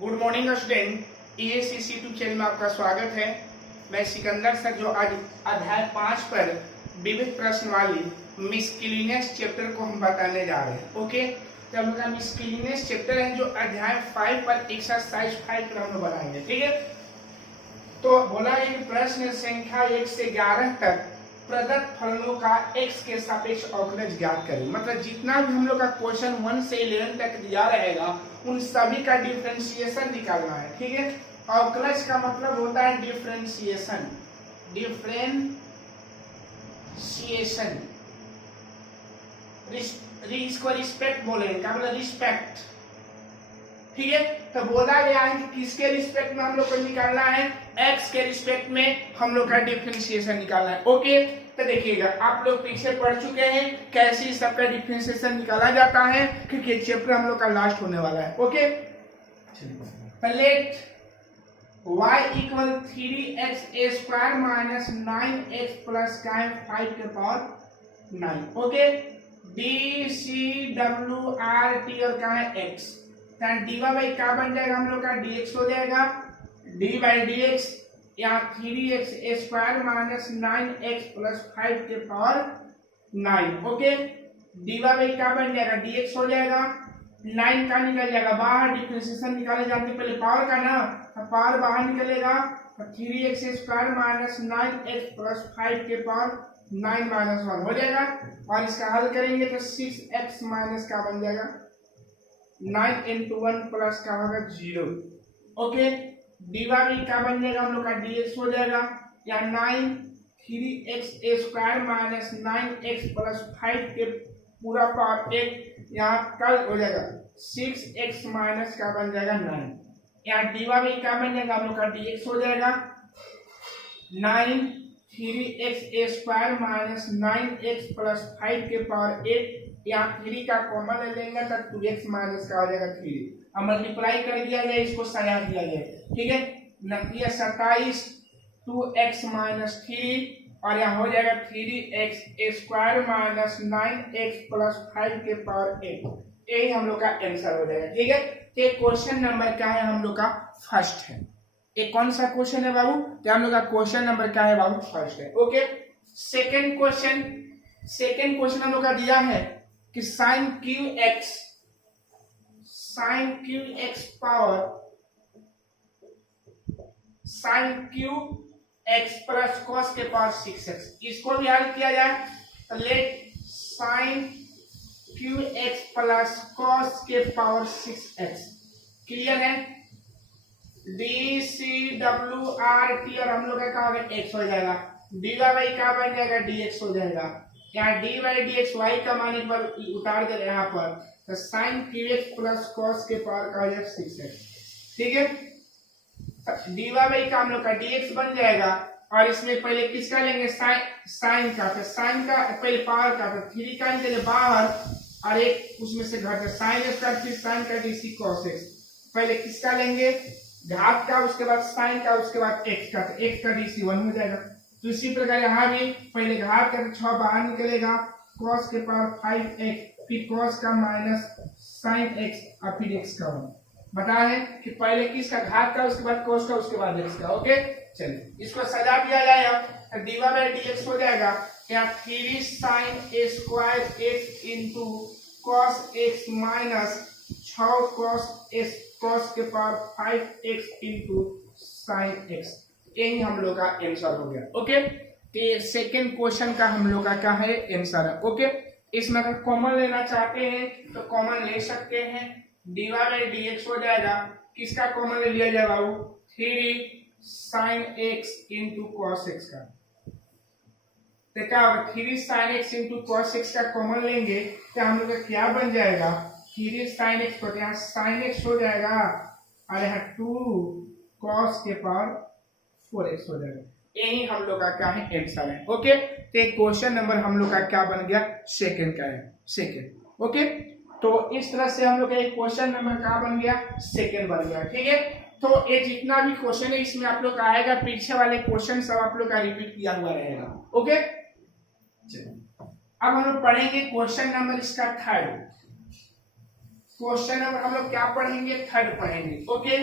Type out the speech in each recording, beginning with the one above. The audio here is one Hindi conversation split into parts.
Good morning student, EACC YouTube channel में आपका स्वागत है। मैं सिकंदर सर जो आज अध्याय 5 पर विविध प्रश्न वाली मिसकिलिनियस चैप्टर को हम बताने जा रहे हैं। ओके, तो हम लोग मिसकिलिनियस चैप्टर है जो अध्याय 5 पर एक्सरसाइज 5 पर हम लोग बनाएंगे। ठीक है, तो बोला है कि प्रश्न संख्या 1 से 11 तक प्रदत्त फलनों का x के सापेक्ष अवकलज ज्ञात करें। मतलब जितना भी हम लोग का क्वेश्चन 1 से 11 तक दिया रहेगा उन सभी का डिफरेंशिएशन निकालना है। ठीक है, अवकलज का मतलब होता है डिफरेंशिएशन। इसको रिस्पेक्ट बोलेंगे, क्या बोला? रिस्पेक्ट। ठीक है, तो बोला गया है कि किसके रिस्पेक्ट में हम लोग को निकालना है? x के रिस्पेक्ट में हम लोग का डिफरेंशिएशन निकालना है। ओके, तो देखिएगा आप लोग पीछे पढ़ चुके हैं कैसे सबका डिफरेंशिएशन निकाला जाता है, क्योंकि चैप्टर हम लोग का लास्ट होने वाला है। Okay, let y equal 3x² minus 9x plus 5 के power 9। Okay, d c w r t और क्या है x, डी बाई क्या बन जाएगा हम लोग का? dx हो जाएगा। d बाई dx यहाँ 3x² माइनस 9x प्लस 5 के पावर 9। ओके, डी बाई क्या बन जाएगा? dx हो जाएगा। 9 का निकल जाएगा बाहर, डिफरेंशिएशन निकाले जाते पहले पावर का ना, पावर बाहर निकलेगा। 3x² माइनस 9x प्लस 5 के पावर 9 माइनस 1 हो जाएगा। और इसका हल करेंगे तो 6x माइनस का बन जाएगा 9 इंटू 1 प्लस का होगा 0। ओके, डीवा भी क्या बन जाएगा हम लोग का? dx हो जाएगा। या 9 3x² माइनस 9x प्लस 5 के पूरा पावर 1 यहाँ कल हो जाएगा 6x माइनस का बन जाएगा 9। यहाँ डीवा भी क्या बन जाएगा हम लोग का? dx हो जाएगा। 9 3x² माइनस 9x प्लस 5 के पावर 1, यहाँ 3 का कॉमन ले लेंगे तो 2x माइनस का हो जाएगा 3। अब मल्टीप्लाई कर दिया जाए, इसको सजा दिया जाए। ठीक है, 27 2x माइनस 3 और यहाँ हो जाएगा 3x² माइनस 9x प्लस 5 के पावर 1। यही हम लोग का आंसर हो जाएगा। ठीक है, ये क्वेश्चन नंबर क्या है हम लोग का? फर्स्ट है। ये कौन सा क्वेश्चन है बाबू? तो हम लोग का क्वेश्चन नंबर क्या है बाबू? फर्स्ट है। ओके, सेकंड क्वेश्चन हम लोग का दिया है कि sin qx power sin qx plus cos के पावर 6x, इसको भी हल किया जाए तो let sin qx plus cos के पावर 6x। क्लियर है? D C W r t और हम लोग का क्या होगा? x हो जाएगा। डी बाई क्या बन जाएगा? dx हो जाएगा। यहाँ डी बाई dx y का मान एक बार उतार दे यहाँ पर, तो sin qx प्लस cos के पावर का हो जाएगा 6x। ठीक है, डी बाई का हम लोग का dx बन जाएगा। और इसमें पहले किसका लेंगे? साइन का, तो साइन का पहले पावर का, तो 3 का निकले बाहर और एक उसमें से घटे साइन का, फिर साइन का dc cos x। पहले किसका लेंगे? घात का, उसके बाद साइन का, उसके बाद x का, तो x का dc 1 हो जाएगा। तो इसी प्रकार यहाँ भी पहले घात का 6 बाहर निकलेगा, cos के पावर 5x, फिर cos का माइनस sin x और फिर x का 1। बता है कि पहले किसका? घात का, उसके बाद cos का, उसके बाद x का। ओके, चलिए इसको सजा दिया जाए। अब डीवा बाई dx हो जाएगा यहाँ 3 sin a² x into cos x minus 6 cos के power 5x into sin x। यही हम लोग का आंसर हो गया। ओके, तो सेकेंड क्वेश्चन का हम लोग का क्या है? आंसर है। ओके, इसमें अगर कॉमन लेना चाहते हैं तो कॉमन ले सकते हैं। डीवा बाई dx हो जाएगा, किसका कॉमन ले लिया जाए बाबू? 3 sin x into cos x का। तो क्या होगा? 3 sin x into cos x का कॉमन लेंगे तो हम लोग का क्या बन जाएगा? 3 sin x को यहाँ sin x हो जाएगा और यहाँ 2 cos के पावर 4x हो जाएगा। यही हम लोग का क्या है? आंसर है। ओके, तो क्वेश्चन नंबर हम लोग का क्या बन गया? सेकंड का है, सेकंड। ओके, तो इस तरह से हम लोग का एक क्वेश्चन नंबर क्या बन गया? सेकंड बन गया। ठीक है, तो ये जितना भी क्वेश्चन है इसमें आप लोग का आएगा, पीछे वाले क्वेश्चन सब आप लोग का रिपीट किया हुआ रहेगा। ओके, अब हम लोग पढ़ेंगे क्वेश्चन नंबर इसका थर्ड। क्वेश्चन नंबर हम लोग क्या पढ़ेंगे, थर्ड पढ़ेंगे। ओके,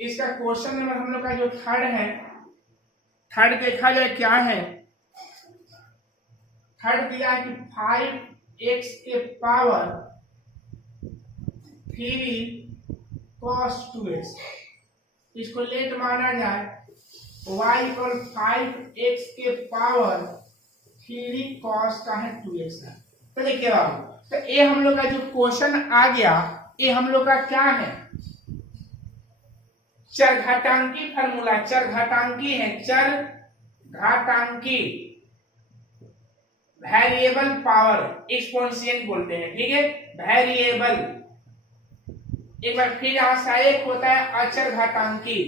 इसका क्वेश्चन नंबर हम लोग का जो थर्ड है, थर्ड देखा जाए क्या है। थर्ड दिया है कि 5x के पावर 3 cos 2x, इसको लेट माना जाए y इक्वल 5x के पावर 3 cos का है 2x है। तो देखिए बाबू, तो ये हम लोग का जो क्वेश्चन आ गया, ये हम लोग का क्या है, चरघातांकी फार्मूला, चरघातांकी है, चरघातांकी वेरिएबल पावर, एक्सपोनेंशियल बोलते हैं, ठीक है, वेरिएबल। एक बार फिर यहां सहायक होता है अचर घातांकी,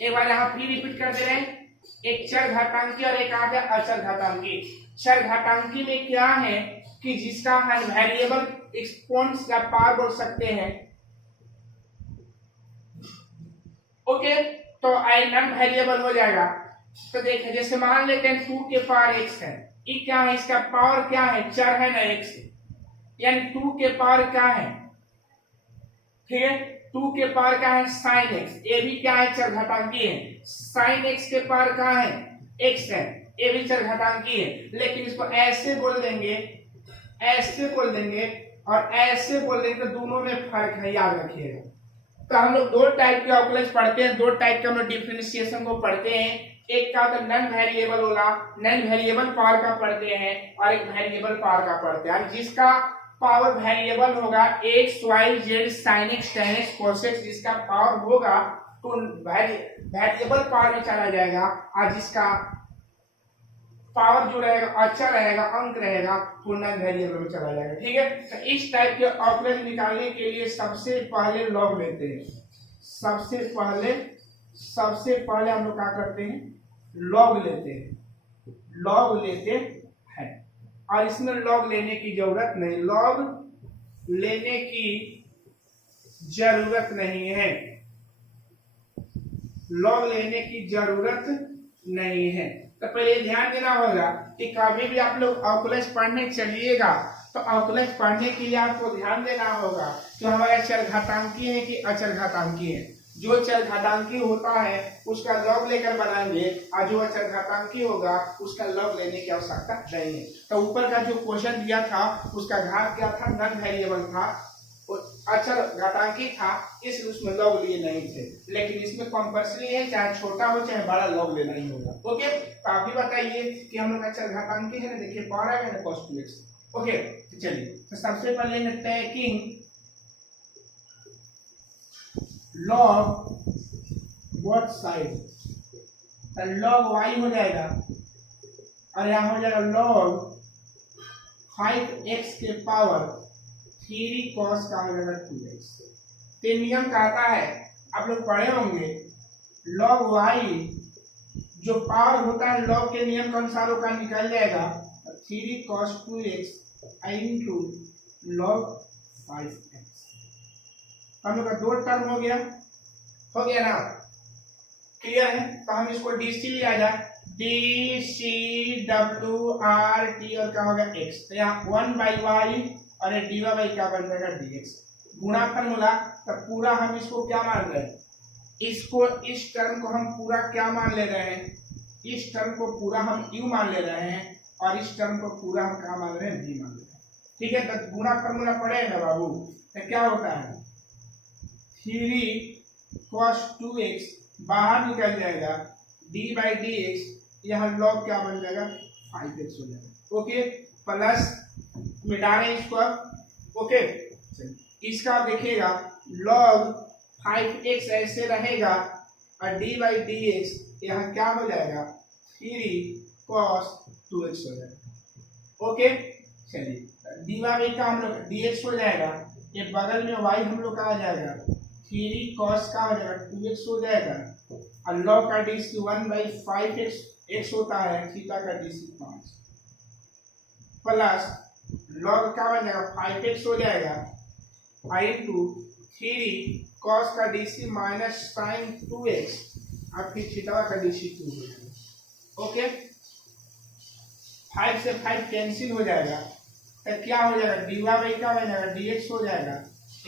एक बार यहां फिर रिपीट कर दे रहे हैं, एक चर घातांकी और एक आता है अचर घातांकी। चर घातांकी में क्या है कि जिसका हम वेरिएबल एक्सपोनेंस का पावर बोल सकते हैं। ओके, तो आई नॉन वेरिएबल हो जाएगा। तो देखिए, जैसे मान लेते हैं 2 के पावर x है, ये क्या है, इसका पावर क्या है, चर है ना x, यानी 2 के पावर क्या है, ठीक है, 2 के पावर क्या है साइन x, ये भी क्या है, चर घातांकी है। साइन x के पावर क्या है, x है, ये भी चर घातांकी है। लेकिन इसको ऐसे बोल देंगे, ऐसे बोल देंगे और ऐसे बोल देंगे, तो दोनों में फर्क है, याद रखिएगा। तो हम लोग दो टाइप के कैलकुलस पढ़ते हैं, दो टाइप के हम लोग डिफरेंशिएशन को पढ़ते हैं। एक का तो नॉन वेरिएबल वाला, नॉन वेरिएबल पावर का पढ़ते हैं, और एक वेरिएबल पावर का पढ़ते हैं। जिसका पावर वेरिएबल होगा x y z sin x tan x cos x, जिसका पावर होगा तो वेरिएबल पावर में चला जाएगा, और जिसका पावर जो रहेगा अच्छा रहेगा, अंक रहेगा, तो नॉन वेरिएबल में चला जाएगा, ठीक है। तो इस टाइप के ऑपरेशन निकालने के लिए सबसे पहले लॉग लेते हैं, सबसे पहले हम लोग क्या करते हैं, लॉग लेते हैं, लॉग लेते हैं। और इसमें लॉग लेने की जरूरत नहीं, लॉग लेने की जरूरत नहीं है, लॉग लेने की जरूरत नहीं है। तो पहले ध्यान देना होगा कि कभी भी आप लोग कैलकुलस पढ़ने चलिएगा, तो कैलकुलस पढ़ने के लिए आपको ध्यान देना होगा कि हमारा चर घातांकी है कि अचर घातांकी है। जो चर घातांकी होता है उसका लॉग लेकर बनाएंगे, और जो अचर घातांकी होगा उसका लॉग लेने की आवश्यकता नहीं है। तो ऊपर का जो क्वेश्चन दिया था उसका घात क्या था, नॉन वेरिएबल था, अचर घातांकी था, इसलिए उसमें लॉग लिए नहीं थे। लेकिन इसमें कंपल्सरी है, चाहे छोटा हो चाहे बड़ा, लॉग लेना ही होगा। ओके, तो आप भी बताइए कि हम लोग अचर घातांकी है ना, देखिए पावर है ना cos 2x। ओके, तो चलिए, तो सबसे पहले टेकिंग लॉग बोथ साइड, तो लॉग y हो जाएगा और यहाँ हो जाएगा लॉग 5x के पावर 3 cos का हो जाएगा 2x। तो नियम कहता है, आप लोग पढ़े होंगे, लॉग y जो पावर होता है लॉग के नियम के अनुसार होगा, निकल जाएगा 3 cos 2x into log 5x। हम लोग का दो टर्म हो गया ना, क्लियर है। तो हम इसको डीसी लिया जाए, डी डब्ल्यू आर टी, और क्या होगा x, तो यहाँ 1/y और dy बाई क्या बन जाएगा dx, गुणा फार्मूला। तो पूरा हम इसको क्या मान रहे हैं, इसको, इस टर्म को हम पूरा क्या मान ले रहे हैं, इस टर्म को पूरा हम u मान ले रहे हैं, और इस टर्म को पूरा हम क्या मान रहे हैं, v मान ले रहे हैं, ठीक है। तो गुणा फार्मूला पड़ेगा बाबू, तो क्या होता है 3 cos 2x बाहर निकल जाएगा, d बाई डी एक्स, यहाँ लॉग क्या बन जाएगा 5x हो जाएगा। ओके, प्लस मिटा रहे हैं इसको अब। ओके, इसका देखिएगा लॉग 5x ऐसे रहेगा, और d बाई डी एक्स यहाँ क्या हो जाएगा 3 cos 2x हो जाएगा। ओके, चलिए, dy बाई का हम लोग dx हो जाएगा, ये बगल में y हम लोग का आ जाएगा 3 cos का हो जाएगा 2x हो जाएगा, और log का dc 1/5x x होता है, थीटा का dc 5, प्लस log क्या बन जाएगा 5x हो जाएगा, इंटू 3 cos का dc माइनस साइन 2x, और फिर थीटा का dc 2 हो जाएगा। ओके, 5 से 5 कैंसिल हो जाएगा, तो क्या हो जाएगा, dy बाई क्या बन जाएगा, dx हो जाएगा।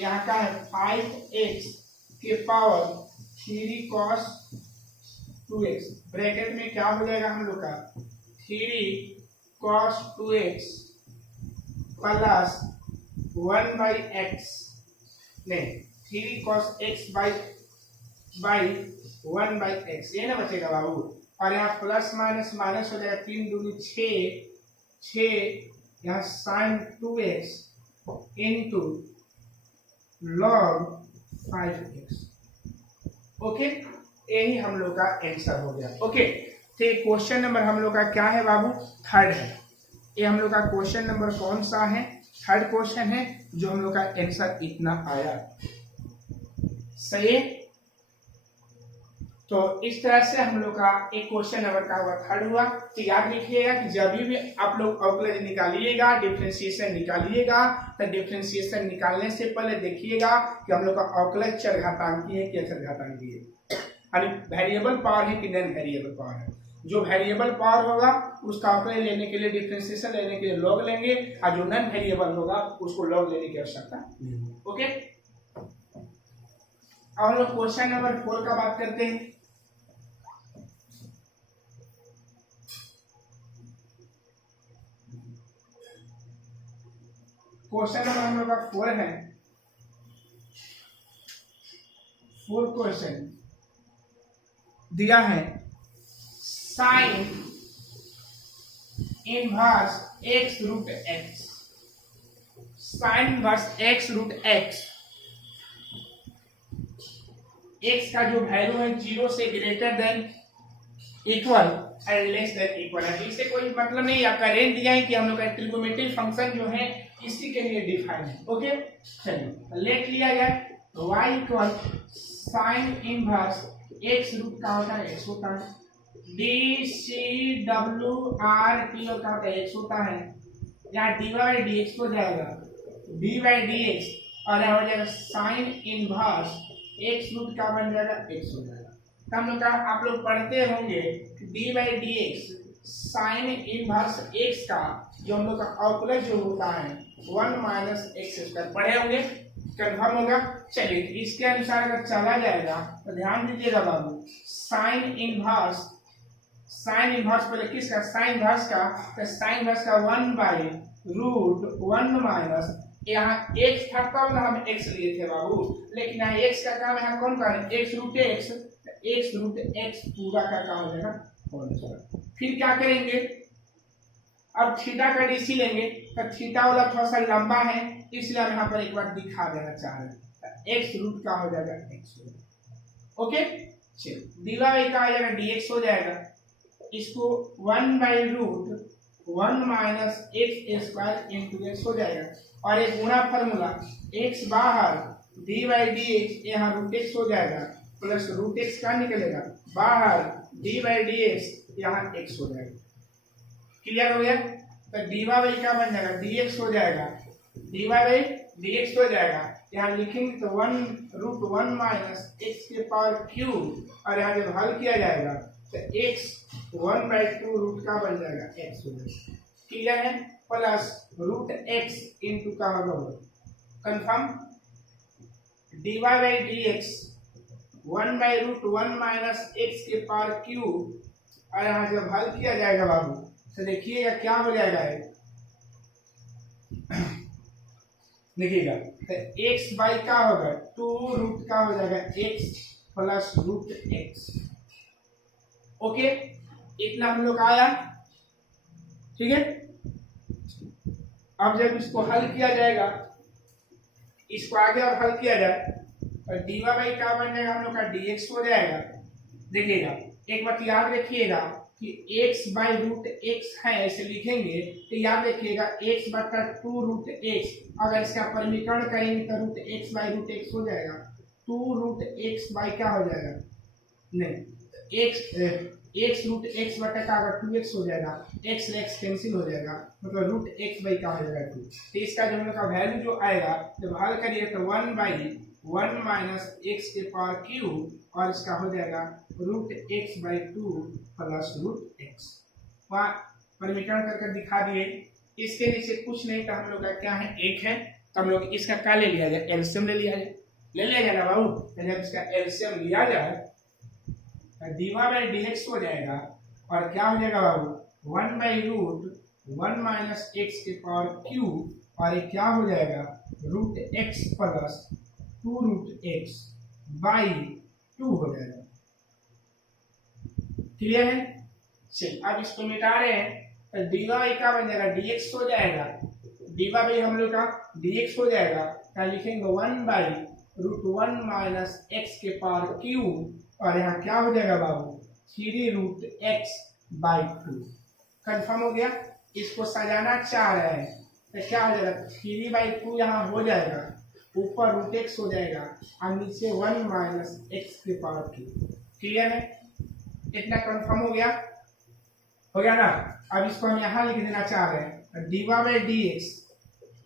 यहाँ का है 5x के पावर 3 cos 2x, ब्रैकेट में क्या हो जाएगा हम लोग का 3 cos 2x plus 1 by x, नहीं 3 cos x by 1 by x, ये ना बचेगा बाबू। और यहाँ प्लस माइनस माइनस हो जाएगा, 3 दूनी 6, यहाँ sign 2x into log 5x। Okay, यही हम लोग का आंसर हो गया। ओके, तो क्वेश्चन नंबर हम लोग का क्या है बाबू, थर्ड है। ये हम लोग का क्वेश्चन नंबर कौन सा है, थर्ड क्वेश्चन है, जो हम लोग का आंसर इतना आया। सही है। तो इस तरह से हम लोग का एक क्वेश्चन नंबर का हुआ थर्ड हुआ। तो याद रखिएगा कि जब भी आप लोग अवकलज निकालिएगा, डिफरेंशिएशन निकालिएगा, तो डिफरेंशिएशन निकालने से पहले देखिएगा कि हम लोग का अवकलज चरघातांकी है कि चरघातांकी है, यानी वेरिएबल पावर है कि नॉन वेरिएबल पावर है। जो वेरिएबल पावर होगा उसका अवकलज लेने के लिए, डिफरेंशिएशन लेने के लिए लॉग लेंगे, और जो नॉन वेरिएबल होगा उसको लॉग लेने की आवश्यकता नहीं। ओके, अब हम लोग क्वेश्चन नंबर 4 का बात करते हैं। क्वेश्चन नंबर हम लोग का 4 है। 4 क्वेश्चन दिया है, sine inverse x root x, sine inverse x root x, x का जो वैल्यू है 0 से greater than equal and less than equal है। इससे कोई मतलब नहीं, आपका रेंज दिया है कि हम लोग का ट्रिगोनोमेट्री फंक्शन जो है इसी के लिए डिफाइन है। ओके, चलिए लेट लिया जाए, y equal sine inverse x root का होता है x होता है, D C W r t का होता है x होता है, यहाँ डी बाई डी एक्स हो जाएगा डी बाई डी एक्स, और यहाँ हो जाएगा साइन इनवर्स x रूट का बन जाएगा x हो जाएगा। तो हम लोग का आप लोग पढ़ते होंगे D by d x sign inverse x का जो हम लोग का अवकलज जो होता है 1 माइनस एक्स स्क्वायर, पढ़े होंगे, कंफर्म होगा। चलिए इसके अनुसार अगर चला जाएगा तो ध्यान दीजिएगा बाबू, साइन इनवर्स पहले किसका, साइन इनवर्स का, तो साइन इनवर्स का 1 बाई रूट 1 माइनस, यहाँ x था तब ना हम x लिए थे बाबू, लेकिन यहाँ x का काम यहाँ कौन कर, x रूट x पूरा का काम हो जाएगा। फिर क्या करेंगे, अब थीटा का डीसी लेंगे, तो थीटा वाला थोड़ा सा लंबा है, इसलिए हम यहाँ पर एक बार दिखा देना चाह रहे हैं, x रूट का हो जाएगा x। ओके, चलिए डी बाई का हो जाएगा dx हो जाएगा, इसको 1 by root 1 minus x square into x हो जाएगा, और एक गुणा फॉर्मूला x बाहर डी बाई डी एक्स, यहाँ रूट एक्स हो जाएगा, प्लस रूट एक्स का निकलेगा बाहर डी बाई डी एक्स, यहाँ x हो जाएगा। क्लियर हो गया, तो डी बाई का बन जाएगा dx हो जाएगा, डी बाई dx हो जाएगा, यहाँ लिखेंगे तो 1 रूट 1 माइनस एक्स के पावर क्यूब, और यहाँ जब हल किया जाएगा तो x 1/2 रूट का बन जाएगा x हो जाएगा। क्लियर है, प्लस रूट x इंटू का होगा confirm, d by d x 1 by root 1 minus x के पावर क्यूब, और यहाँ जब हल किया जाएगा बाबू तो देखिएगा क्या हो जाएगा है, देखिएगा तो x बाई का होगा 2 रूट का हो जाएगा x plus root x। Okay, इतना हम लोग आया, ठीक है। अब जब इसको हल किया जाएगा, इसको आगे और हल किया जाए और डी बाई का बन जाएगा हम लोग का dx हो जाएगा। देखिएगा एक बात याद रखिएगा कि x बाई रूट x है ऐसे लिखेंगे, तो याद रखिएगा x बटा 2 रूट x, अगर इसका परिमीकरण करेंगे तो root x by root x हो जाएगा, 2 रूट x बाई क्या हो जाएगा, नहीं x रूट x बटा का अगर 2x हो जाएगा, x से x कैंसिल हो जाएगा, मतलब रूट x बाई का हो जाएगा 2। तो इसका जो हम लोग का वैल्यू जो आएगा जब हल करिए तो 1 बाई 1 माइनस एक्स के पावर क्यूब, और इसका हो जाएगा root x by 2 plus root x। परिमीकरण करके दिखा दिए। इसके नीचे कुछ नहीं था, हम लोग का क्या है, 1 है, तो हम लोग इसका क्या ले लिया जाए, एलसीएम ले लिया जाए, ले लिया जाए ना बाबू। तो जब इसका एलसीएम लिया जाए तो डीवा बाई डीएक्स हो जाएगा, और क्या हो जाएगा बाबू, 1/√1 माइनस एक्स के पावर क्यू, और ये क्या हो जाएगा, √x प्लस 2√x बाई 2 हो जाएगा। क्लियर है? चलिए अब इसको मिटा रहे हैं, तो डीवा बाई क्या बन जाएगा, dx हो जाएगा, डीवा बाई हम लोग का dx हो जाएगा, क्या लिखेंगे 1/√1 माइनस एक्स के पावर क्यू, और यहाँ क्या हो जाएगा बाबू, 3√x बाई 2। कंफर्म हो गया? इसको सजाना चाह रहे हैं तो क्या हो जाएगा, 3/2 यहाँ हो जाएगा, ऊपर √x हो जाएगा, और नीचे 1 माइनस एक्स के पावर क्यू। क्लियर है? इतना कंफर्म हो गया? हो गया ना? अब इसको हम यहाँ लिख देना चाह रहे हैं, डीवा बाई dx,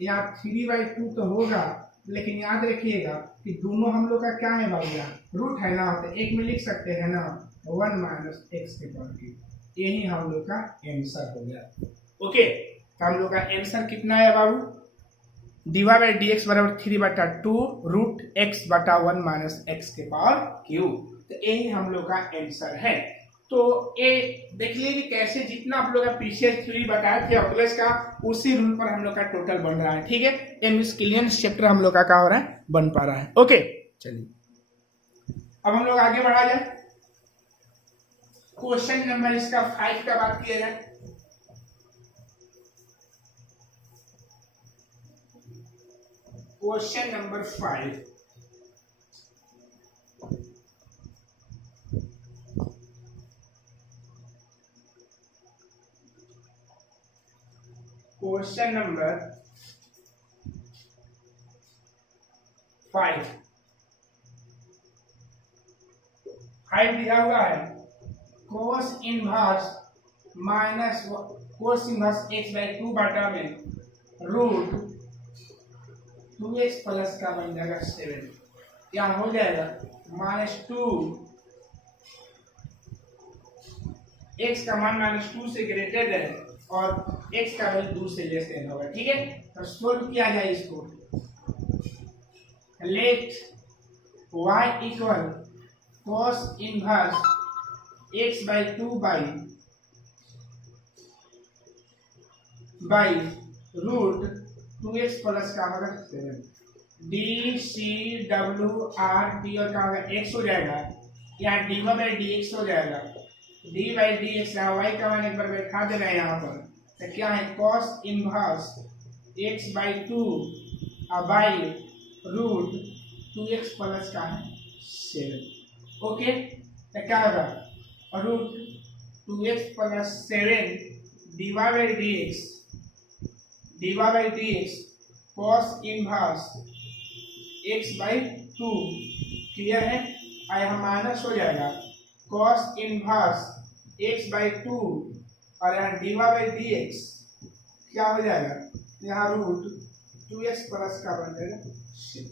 यहाँ 3/2 तो होगा, लेकिन याद रखिएगा कि दोनों हम लोग का क्या है बाबू, यहाँ रूट है ना, तो एक में लिख सकते हैं ना, 1 माइनस एक्स के पावर क्यू। यही हम लोग का आंसर हो गया। ओके, तो हम लोग का आंसर कितना है बाबू, डीवा बाई dx बराबर 3/2 √x/1 माइनस एक्स के पावर क्यू। तो यही हम लोग का आंसर है। तो ये देख लीजिए कैसे जितना आप लोग का पीछे थ्योरी बताया थे ऑक्युलस का, उसी रूल पर हम लोग का टोटल बन रहा है। ठीक है, ये मिसकिलियंस चैप्टर हम लोग का क्या हो रहा है, बन पा रहा है। ओके, चलिए अब हम लोग आगे बढ़ा जाए। क्वेश्चन नंबर इसका 5 का बात किया जाए। क्वेश्चन नंबर 5, क्वेश्चन नंबर 5 दिया हुआ है, cos inverse minus cos inverse x/2 बटा में √2x प्लस का बन जाएगा 7, क्या हो जाएगा -2, x का मान -2 से ग्रेटर है और x का वैल्यू 2 से लेस देन होगा। ठीक है, तो सोल्व किया जाए इसको। Let y equal cos inverse x/2 by √2x plus का होगा 7, DCWRT और का होगा x हो जाएगा, यहाँ डीवा बाई dx हो जाएगा, d/dx y का मान एक बार बैठा देना है यहाँ पर, तो क्या है cos inverse x/2 by √2x plus का है 7। ओके, तो क्या होगा √2x plus 7 diva by dx cos inverse x/2। Clear है? यहाँ माइनस हो जाएगा cos इनवर्स x/2 और यहाँ डीवा बाई dx क्या हो जाएगा, यहाँ √2x प्लस का बन जाएगा 7।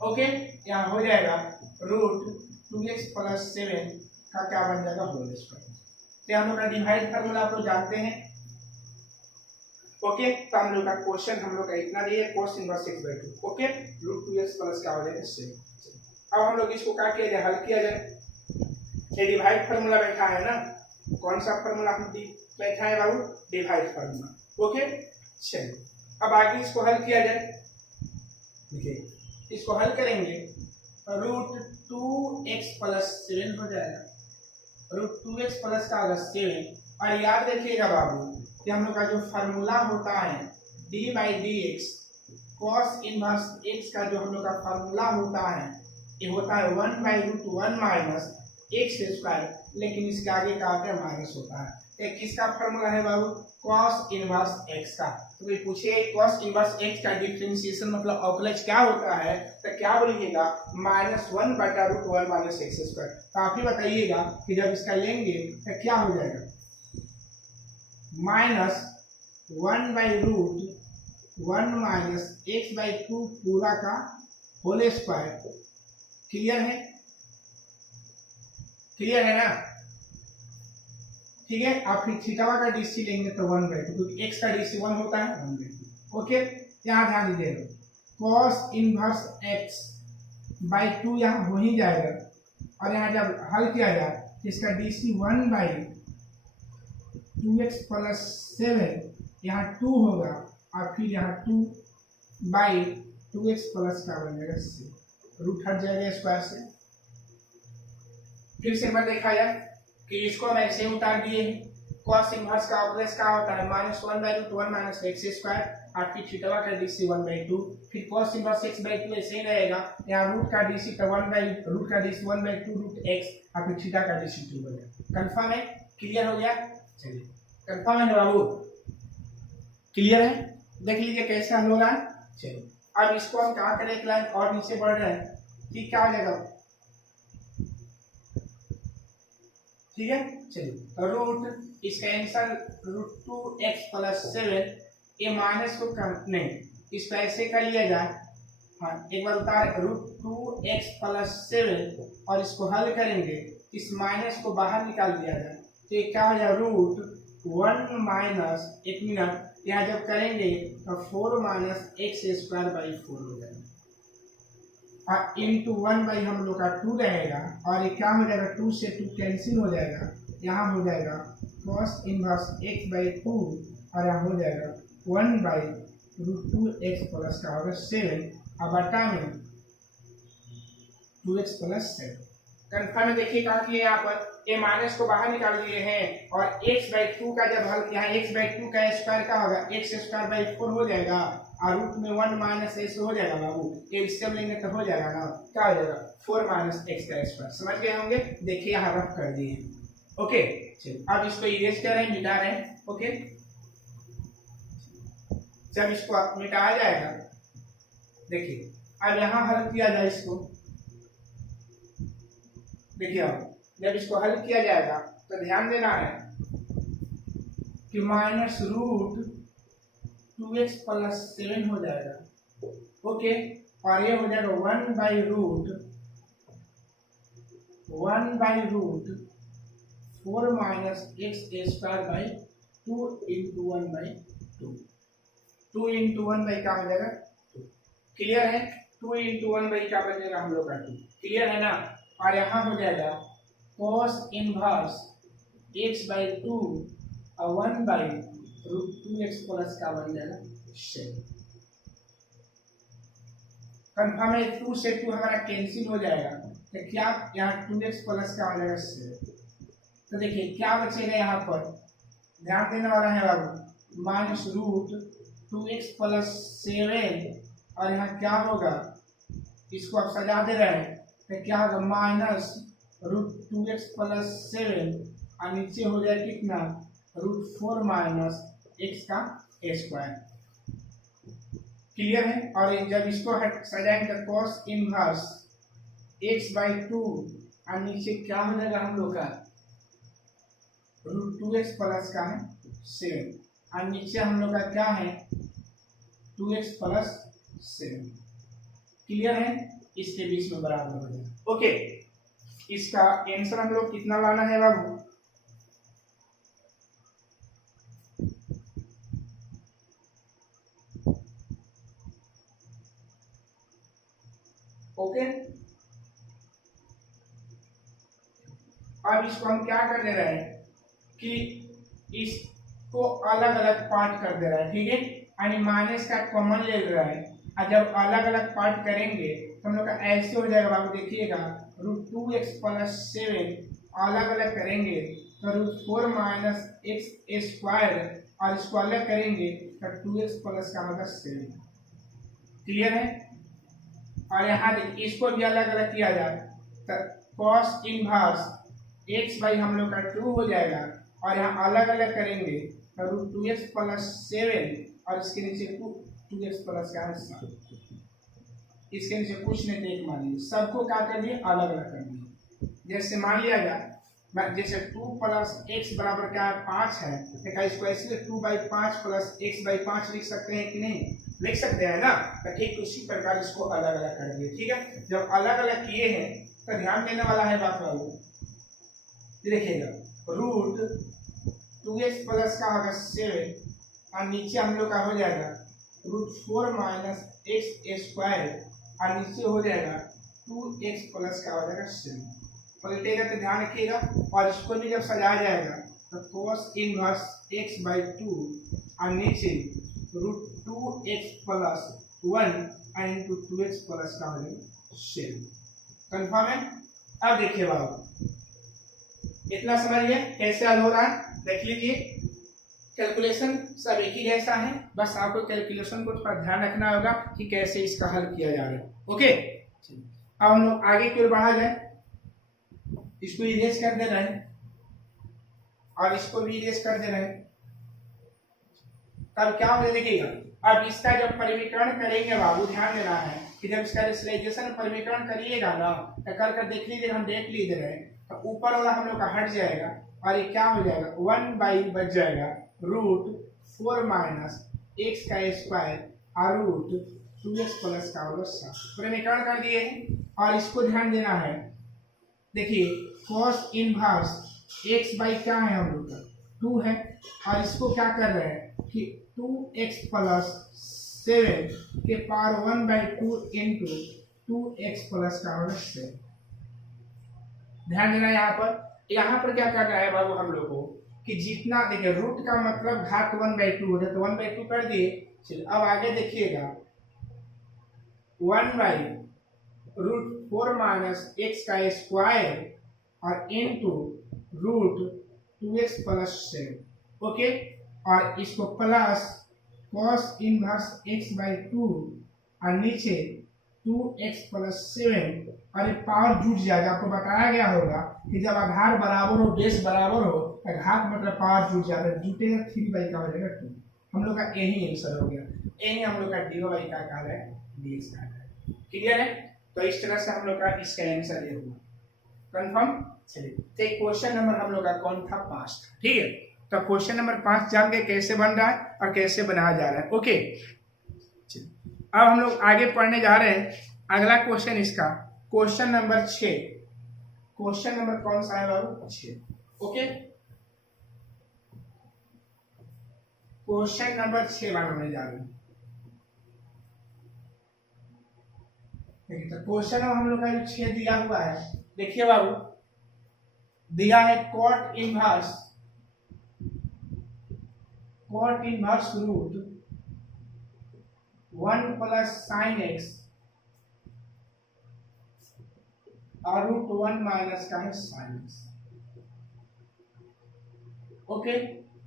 ओके, यहाँ हो जाएगा √2x प्लस 7 का क्या बन जाएगा, होल स्क्वायर। तो हम लोग का डिवाइड फार्मूला आप लोग जानते हैं। ओके, तो हम लोग का क्वेश्चन हम लोग का इतना दिए, cos inverse x/2। Okay, √2x plus का हो जाएगा 7। अब हम लोग इसको क्या किया जाए, हल किया जाए। ये डिवाइड फार्मूला बैठा है ना, कौन सा फार्मूला हम बैठा है बाबू, डिवाइड फार्मूला। ओके, चलिए अब आगे इसको हल किया जाए। देखिए इसको हल करेंगे, √2x प्लस 7 हो जाएगा, √2x प्लस का होगा 7। और याद रखिएगा बाबू कि हम लोग का जो फार्मूला होता है d/dx cos इनवर्स x का जो हम लोग का फार्मूला होता है, ये होता है 1/√1 माइनस एक्स स्क्वायर, लेकिन इसके आगे का आगे माइनस होता है। ये किसका फार्मूला है बाबू, cos इनवर्स x का। तो कोई पूछे cos इनवर्स x का डिफरेंशिएशन मतलब अवकलज क्या होता है, तो क्या बोलिएगा, -1/√1 माइनस एक्स स्क्वायर। तो आप ही बताइएगा कि जब इसका लेंगे तो क्या हो जाएगा, -1/√1 माइनस x/2 पूरा का होल स्क्वायर। क्लियर है? क्लियर है ना? ठीक है। आप फिर थीटा का डीसी लेंगे तो 1/2, क्योंकि एक्स का डीसी 1 होता है 1/2। ओके, यहाँ ध्यान दीजिएगा, कॉस इनवर्स एक्स बाई 2 यहाँ हो ही जाएगा, और यहाँ जब हल किया जाए तो इसका डीसी 1/2x प्लस 7 यहाँ 2 होगा, और फिर यहाँ 2/2x प्लस का बन जाएगा 6, रूट हट जाएगा स्क्वायर से। फिर से एक बार देखा जाए कि इसको हम ऐसे उतार दिए, कॉस इनवर्स का ऑपरेस का होता है -1/√1 माइनस एक्स स्क्वायर, और फिर थीटा का डीसी 1/2, फिर cos इनवर्स x/2 ऐसे ही रहेगा, यहाँ रूट का डीसी का 1/2 रूट x, और फिर थीटा का डीसी 2 हो जाएगा। कंफर्म है? क्लियर हो गया? चलिए, कंफर्म है बाबू? क्लियर है? देख लीजिए कैसे हल हो रहा है। चलिए, अब इसको हम क्या करें, एक लाइन और नीचे बढ़ रहे हैं, ठीक क्या हो जाएगा, ठीक है। चलिए, रूट इसका आंसर √2x प्लस 7, ये माइनस को कम नहीं, इसको ऐसे कर लिया जाए, हाँ एक बार उतार √2x प्लस 7 और इसको हल करेंगे, इस माइनस को बाहर निकाल दिया जाए तो ये क्या हो जाए, √1 माइनस, एक मिनट, यहाँ जब करेंगे तो 4 माइनस x²/4 हो जाएगा, और इंटू 1/, हम लोग का 2 रहेगा, और ये क्या हो जाएगा, 2 से 2 कैंसिल हो जाएगा, यहाँ हो जाएगा cos इनवर्स x/2, और यहाँ हो जाएगा 1/√2x प्लस का होगा 7, अब बटा में 2x प्लस 7। कंफर्म देखिए क्या किए, यहाँ पर ये माइनस को बाहर निकाल दिए हैं, और x/2 का जब हल यहाँ x/2 का स्क्वायर का होगा x²/4 हो जाएगा, और रूट में 1 माइनस ऐसे हो जाएगा बाबू, ये इससे लेंगे तो हो जाएगा ना, क्या हो जाएगा 4 माइनस x का स्क्वायर। समझ गए होंगे? देखिए यहाँ रफ कर दिए। ओके, चलिए अब इसको इरेज कर रहे हैं, मिटा रहे हैं। ओके, जब इसको मिटाया जाएगा, देखिए अब यहाँ हल किया जाए इसको, देखिए अब जब इसको हल किया जाएगा तो ध्यान देना है कि -√2x प्लस 7 हो जाएगा। ओके, और ये हो जाएगा 1/4 माइनस x²/2 इंटू 1/2, 2 इंटू 1/, क्या हो जाएगा 2। क्लियर है? 2 इंटू 1/, क्या बन जाएगा हम लोग का 2। क्लियर है ना? और यहाँ हो जाएगा cos इनवर्स x/2 और 1/√2x प्लस का बन जाएगा 7। कंफर्म है? 2 से 2 हमारा कैंसिल हो जाएगा, तो क्या यहाँ 2x प्लस का हो जाएगा 7। तो देखिए क्या बचेगा यहाँ पर, ध्यान देने वाला है बाबू, -√2x प्लस 7, और यहाँ क्या होगा, इसको आप सजा दे रहे हैं तो क्या होगा -√2x प्लस 7, और नीचे हो जाए कितना, √4 माइनस x का स्क्वायर। क्लियर है? और जब इसको सजाएंगे तो cos इनवर्स x/2, और नीचे क्या हो जाएगा हम लोग का √2x प्लस का है 7, और नीचे हम लोग का क्या है 2x प्लस 7। क्लियर है? इसके बीच में बराबर हो जाए। ओके, इसका आंसर हम लोग कितना लाना है बाबू, ओके। अब इसको हम क्या कर दे रहे हैं कि इसको अलग अलग पार्ट कर दे रहे हैं, ठीक है, यानी माइनस का कॉमन ले रहा है, और जब अलग अलग पार्ट करेंगे तो हम लोग का ऐसे हो जाएगा बाबू, देखिएगा √2x प्लस 7 अलग अलग करेंगे तो √4 माइनस x², और इसको अलग करेंगे तो 2x प्लस का होगा 7। क्लियर है? और यहाँ देखिए इसको भी अलग अलग किया जाए तो cos इनवर्स x/ हम लोग का 2 हो जाएगा, और यहाँ अलग अलग करेंगे तो √2x प्लस 7, और इसके नीचे 2x प्लस का 7, इसके नीचे कुछ नहीं थे, मान लीजिए सबको क्या कर दिए, अलग अलग कर दिए। जैसे मान लिया जाए, जैसे 2 प्लस x बराबर क्या है 5 है, देखा इसको ऐसे 2/5 प्लस x/5 लिख सकते हैं कि नहीं, लिख सकते हैं ना। तो ठीक उसी प्रकार इसको अलग अलग कर दिए। ठीक है, जब अलग अलग किए हैं तो ध्यान देने वाला है बात बाबू, देखिएगा 2x प्लस का होगा 7 और नीचे हम लोग का हो जाएगा √4 माइनस x स्क्वायर और नीचे हो जाएगा 2x प्लस का हो जाएगा 7 पलटेगा तो ध्यान रखिएगा। और इसको भी जब सजाया जाएगा तो cos इनवर्स x/2 और नीचे √2x plus 1 into 2x plus का हो जाएगा 7। कंफर्म है? अब देखिए बाबू, इतना समझिए कैसे हल हो रहा है। देख लीजिए कैलकुलेशन सब एक ही जैसा है, बस आपको कैलकुलेशन को थोड़ा ध्यान रखना होगा कि कैसे इसका हल किया जा रहा है। ओके, अब हम लोग आगे की ओर बढ़ा जाए। इसको इरेज कर दे रहे हैं और इसको भी इरेज कर दे रहे हैं। तब क्या होगा देखिएगा, अब इसका जब परिमीकरण करेंगे बाबू, ध्यान देना है कि जब इसका रेशनलाइजेशन परिमीकरण करिएगा ना तो कर देख लीजिए, हम देख लीजिए रहे तो ऊपर वाला हम लोग का हट जाएगा और ये क्या हो जाएगा 1 बच जाएगा √4 माइनस x का स्क्वायर और √2x प्लस का होगा 7। परिमीकरण कर दिए हैं और इसको ध्यान देना है। देखिए cos इनवर्स x बाई क्या है हम लोग का 2 है और इसको क्या कर रहे हैं कि 2x प्लस 7 के पावर 1/2 इंटू 2x प्लस का होगा 7। ध्यान देना यहाँ पर क्या करना है बाबू हम लोग को कि जितना देखिए रूट का मतलब घात 1/2 होता है तो 1/2 कर दिए। चलिए अब आगे देखिएगा 1/√4 माइनस x का स्क्वायर और इंटू √2x प्लस 7। ओके, और इसको प्लस cos इनवर्स x/2 और नीचे 2x प्लस 7 और पावर जुट जाएगा। आपको बताया गया होगा कि जब आधार बराबर हो बेस बराबर हो तो घात मतलब पावर जुट जाता है, जुटेगा 3 का हो जाएगा 2। हम लोग का यही आंसर हो गया, यही हम लोग का dy का कार्य है, dx का है। क्लियर है? तो इस तरह से हम लोग का इसका आंसर ये हुआ। कंफर्म? चलिए तो क्वेश्चन नंबर हम लोग का कौन था 5 था। ठीक है, तो क्वेश्चन नंबर 5 जान गए कैसे बन रहा है और कैसे बनाया जा रहा है। ओके, अब हम लोग आगे पढ़ने जा रहे हैं। अगला क्वेश्चन इसका क्वेश्चन नंबर 6। क्वेश्चन नंबर कौन सा है बाबू? 6। ओके, क्वेश्चन नंबर 6 बनाने जा रहे हैं। देखिए तो क्वेश्चन हम लोग का जो 6 दिया हुआ है, देखिए बाबू दिया है cot inverse root 1 plus sine x और √1 माइनस का है साइन x। ओके,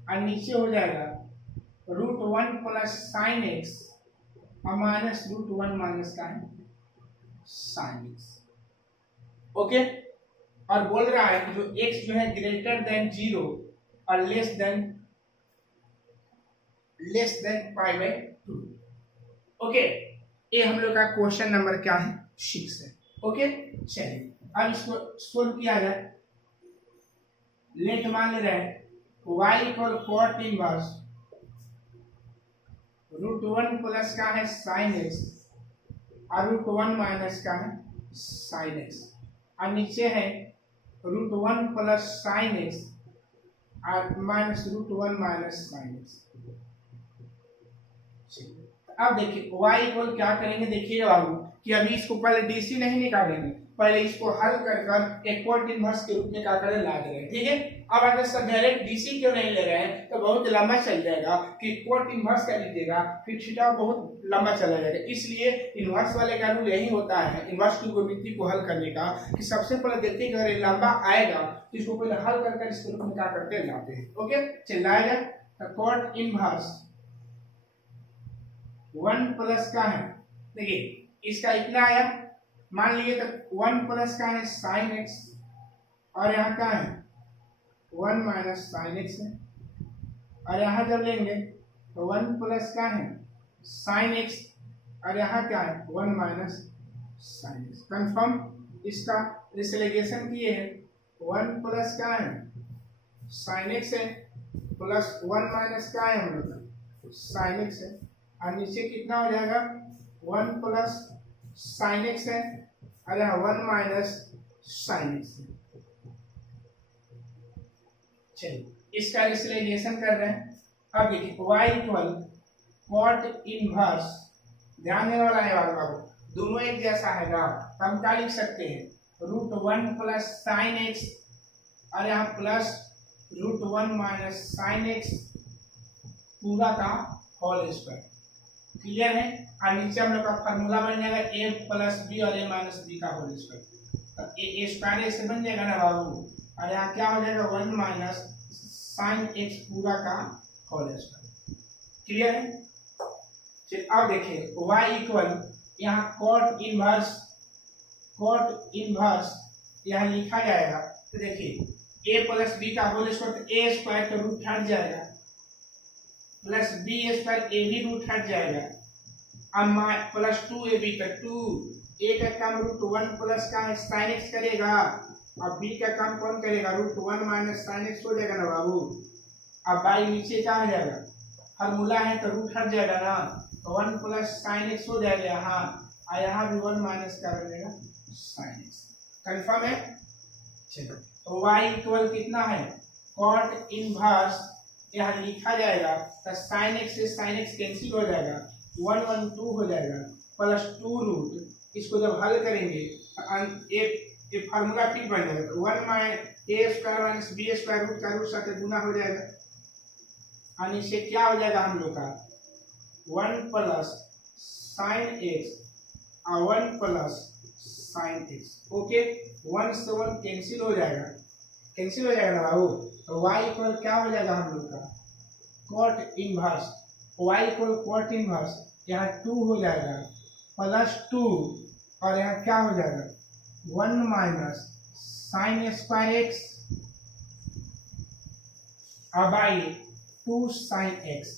और नीचे हो जाएगा √1 प्लस साइन x और माइनस √1 माइनस का है साइन x। ओके, और बोल रहा है कि जो x जो है ग्रेटर देन 0 और लेस देन π/2। ओके, ये हम लोग का क्वेश्चन नंबर क्या है? 6 है। ओके, चलिए अब इसको सोल्व किया जाए। लेट मान ले रहे हैं y equal cot inverse √1 plus का है साइन x और √1 माइनस का है साइन x और नीचे है √1 प्लस साइन x और माइनस √1 माइनस साइन x। अब देखिए y इक्वल क्या करेंगे, देखिए बाबू कि अभी इसको पहले डीसी नहीं निकालेंगे, पहले इसको हल कर एक cot इनवर्स के रूप में क्या करें ला दे रहे हैं। ठीक है, अब अगर सर डायरेक्ट डीसी क्यों नहीं ले रहे हैं तो बहुत लंबा चल जाएगा कि cot इनवर्स का लीजिएगा फिर थीटा बहुत लंबा चला जाएगा। इसलिए इनवर्स वाले का रूल यही होता है इनवर्स की ज्योमेट्री को हल करने का कि सबसे पहले देखते हैं अगर लंबा आएगा तो इसको पहले हल कर इसके रूप में क्या करते हैं लाते हैं। ओके, चिल्लाएगा तो cot इनवर्स 1 प्लस का है, देखिए इसका इतना आया, मान लीजिए तो 1 प्लस का है साइन x और यहाँ का है 1 माइनस साइन x है और यहाँ जब लेंगे तो 1 प्लस का है साइन x और यहाँ क्या है 1 माइनस साइन x। कंफर्म? इसका रिसलेगेशन किए हैं 1 प्लस का है साइन x है प्लस 1 माइनस का है हम लोग का साइन x है और नीचे कितना हो जाएगा 1 प्लस साइन x है और यहाँ 1 माइनस साइन x है। चलिए इसका रिसलाइजेशन कर रहे हैं। अब देखिए y इक्वल कॉट इनवर्स, ध्यान देने वाला है बाबू, दोनों एक जैसा है ना, तो हम क्या लिख सकते हैं √1 प्लस साइन एक्स और यहाँ प्लस √1 माइनस साइन एक्स पूरा का होल स्क्वायर। क्लियर है। और नीचे हम लोग का फॉर्मूला बन जाएगा a प्लस बी और a माइनस बी का होल स्क्वायर। अब ए स्क्वायर से बन जाएगा ना बाबू, और यहाँ क्या हो जाएगा 1 माइनस साइन एक्स पूरा का होल स्क्वायर। क्लियर है। चलिए अब देखिए y इक्वल यहाँ कॉट इनवर्स यहाँ लिखा जाएगा, तो देखिए a प्लस बी का होल स्क्वायर, तो a स्क्वायर का रूट हट जाएगा प्लस बी स्क्वायर ए भी रूट हट जाएगा, अब प्लस 2ab का 2, a का काम √1 प्लस का साइन एक्स करेगा, और b का काम कौन करेगा √1 माइनस साइन एक्स हो जाएगा ना बाबू। अब बाई नीचे क्या आ जाएगा, फार्मूला है तो रूट हट जाएगा ना, तो 1 प्लस साइन एक्स हो जाएगा यहाँ, और यहाँ भी 1 माइनस का बनेगा साइन एक्स। कन्फर्म है। चलो तो y इक्वल कितना है कॉट इनवर्स, यहाँ लिखा जाएगा तो साइन एक्स से साइन एक्स कैंसिल हो जाएगा, 1 1 2 हो जाएगा प्लस 2 रूट, इसको जब हल करेंगे तो ये फार्मूला ठीक बन जाएगा, तो 1 minus a square minus b square root का रूट साथ गुना हो जाएगा, और नीचे क्या हो जाएगा हम लोग का 1 प्लस साइन एक्स और 1 प्लस साइन एक्स। ओके, 1 से 1 कैंसिल हो जाएगा, कैंसिल हो जाएगा ना बाबू, तो y इक्वल क्या हो जाएगा हम लोग का cot inverse, y equal cot inverse, यहाँ 2 हो जाएगा प्लस 2, और यहाँ क्या हो जाएगा 1 माइनस साइन स्क्वायर एक्स और बाई 2 साइन एक्स।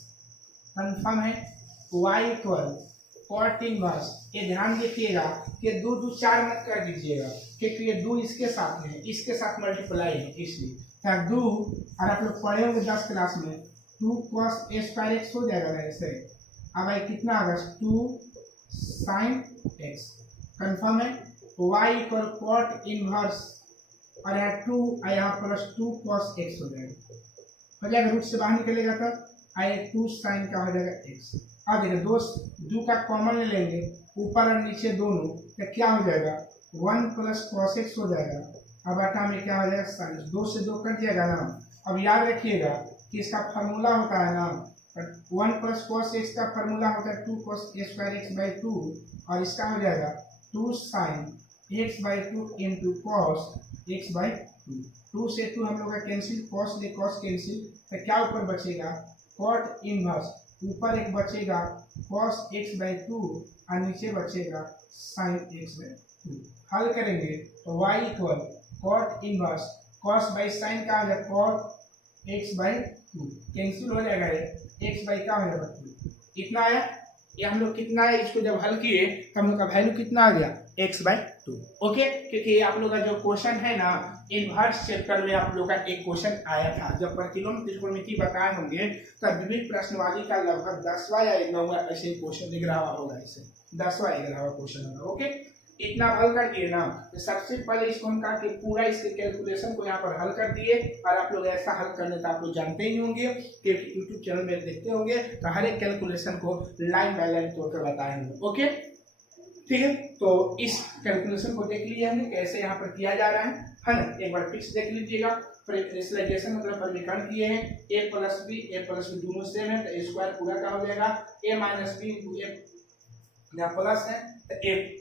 कन्फर्म है। y इक्वल कॉट इनवर्स, ये ध्यान देखिएगा कि 2 2 4 मत कर दीजिएगा, क्योंकि ये 2 इसके साथ में इसके साथ मल्टीप्लाई है, इसलिए 2, और आप लोग पढ़े होंगे 10 क्लास में 2 cos a स्क्वायर एक्स हो जाएगा ना ऐसे। अब भाई कितना आ गया 2 साइन एक्स। कन्फर्म है। y इक्वल कॉट इनवर्स, और यहाँ 2 और यहाँ प्लस 2 cos x हो जाएगा, रूट से बाहर निकलेगा तब आई 2 साइन का हो जाएगा x। अब देखिए 2 का कॉमन ले लेंगे, ऊपर और नीचे दोनों, तो क्या हो जाएगा 1 प्लस cos x हो जाएगा, अब आटा में क्या हो जाएगा साइन, 2 से 2 कट जाएगा ना। अब याद रखिएगा कि इसका फार्मूला होता है ना 1 प्लस cos x का फार्मूला होता है 2 cos a square x by 2, और इसका हो जाएगा 2 sine x by 2 into cos x by 2 से 2 हम लोग का कैंसिल, cos ले cos कैंसिल, तो क्या ऊपर बचेगा कॉट इनवर्स, ऊपर एक बचेगा cos x बाई 2 और नीचे बचेगा sin x बाई 2। हल करेंगे तो y equal cot inverse, cos by sine का हो जाएगा cot x बाई 2, कैंसिल हो जाएगा ये, x बाई का हो जाएगा 2। इतना आया, ये हम लोग कितना है, इसको जब हल किए तो हम लोग का वैल्यू कितना आ गया x बाई 2। ओके, क्योंकि आप लोग का जो क्वेश्चन है ना इनवर्स चैप्टर में आप लोग का एक क्वेश्चन आया था, जब प्रतिलोम त्रिकोणमिति बताए होंगे तब विभिन्न प्रश्नवाली का लगभग 10वां या 11वां ऐसे क्वेश्चन दिख रहा होगा, इसे 10वां 11वां क्वेश्चन होगा। ओके, इतना हल कर दिए ना, तो सबसे पहले इसको हम कहा कि पूरा इसके कैलकुलेशन को यहाँ पर हल कर दिए, और आप लोग ऐसा हल करने का आप लोग जानते ही होंगे कि यूट्यूब चैनल में देखते होंगे, तो हर एक कैलकुलेशन को लाइन बाय लाइन तोड़कर बताए होंगे। ओके ठीक है, तो इस कैलकुलेशन को देख लीजिए हमने कैसे यहाँ पर किया जा रहा है ना, एक बार फिक्स देख लीजिएगा। रिसलाइजेशन मतलब परिमीकरण किए हैं, a प्लस बी दोनों सेम है, तो a स्क्वायर पूरा का हो जाएगा, a minus b into a यहाँ प्लस है, तो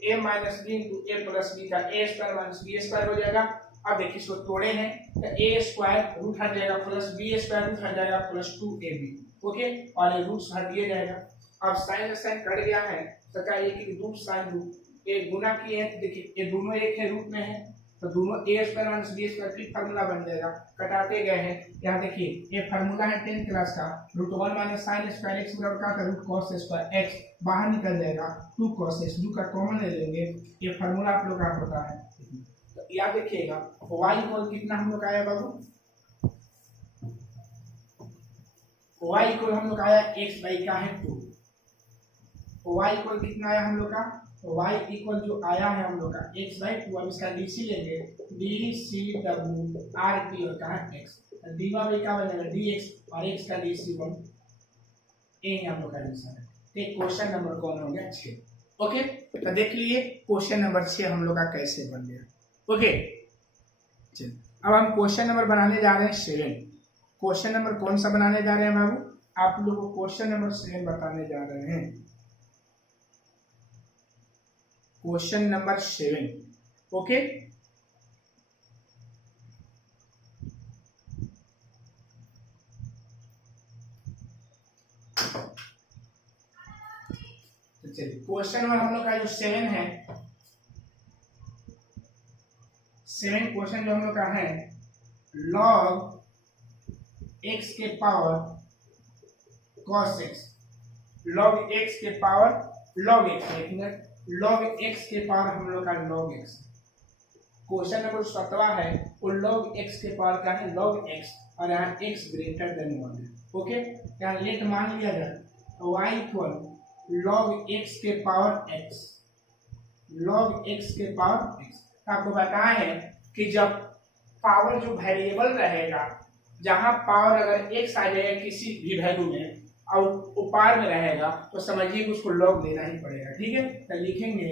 a minus b into a plus b का a square minus b square हो जाएगा। अब देखिए इसको तोड़े हैं, तो a स्क्वायर रूट हट जाएगा प्लस b स्क्वायर रूट हट जाएगा प्लस 2ab। ओके, और ये रूट हट दिया जाएगा। अब साइन साइन कट गया है, तो क्या ये कि 2 साइन रूट एक गुना किए हैं, देखिए ये दोनों एक है रूट में है, तो दोनों a square minus b square फिर फार्मूला बन जाएगा, कटाते गए हैं। यहाँ देखिए ये फार्मूला है 10th क्लास का, √1 माइनस साइन स्क्वायर एक्स बराबर क्या था रूट कॉस स्क्वायर एक्स, बाहर निकल जाएगा 2 cos x, 2 का कॉमन ले लेंगे, ये फार्मूला आप लोग का होता है। तो याद रखिएगा y इक्वल कितना हम लोग आया बाबू, y इक्वल हम लोग आया x बाई का है 2, y इक्वल कितना आया हम लोग का, तो y इक्वल जो आया है हम लोग का x बाई 2। अब इसका dc लेंगे, dc w r t होता है x, dy बाई क्या बनेगा dx और x का dc1। ये हम लोग का आंसर है। तो क्वेश्चन नंबर कौन हो गया 6। ओके, तो देख लिए क्वेश्चन नंबर 6 हम लोग का कैसे बन गया। ओके, चलिए अब हम क्वेश्चन नंबर बनाने जा रहे हैं 7। क्वेश्चन नंबर कौन सा बनाने जा रहे हैं बाबू? आप लोग को क्वेश्चन नंबर 7 बताने जा रहे हैं। Question number 7। ओके, चलिए क्वेश्चन नंबर हम लोग का जो 7 है, 7 क्वेश्चन जो हम लोग का है, log x के power cos x, log x के power log x, log x के पावर हम लोग का log x। क्वेश्चन नंबर 17 है वो log x के पावर का है log x और यहाँ x ग्रेटर देन 1 है। ओके, यहाँ लेट मान लिया जाए तो y इक्वल log x के पावर x, log x के पावर x। आपको बताया है कि जब पावर जो वेरिएबल रहेगा, जहां पावर अगर x आ जाएगा किसी भी वैल्यू में और ऊपर में रहेगा तो समझिए कि उसको log लेना ही पड़ेगा। ठीक है, तो लिखेंगे